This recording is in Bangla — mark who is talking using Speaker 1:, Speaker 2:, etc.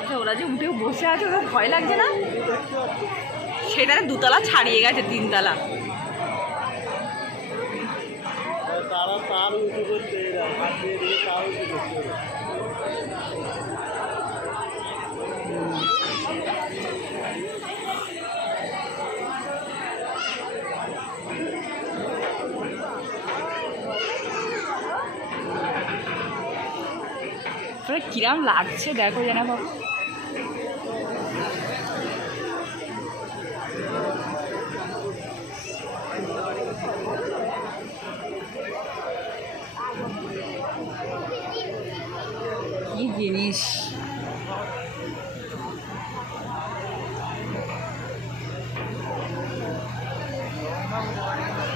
Speaker 1: আচ্ছা ওরা যে উঠে বসে আছে, ওদের ভয় লাগছে না? সেটারে দুতলা ছাড়িয়ে গেছে, তিনতলা।
Speaker 2: তারা তার উঁচু করতে
Speaker 1: পাত্রটা কিরাম লাগছে দেখো জানা বাবু কি জিনিস?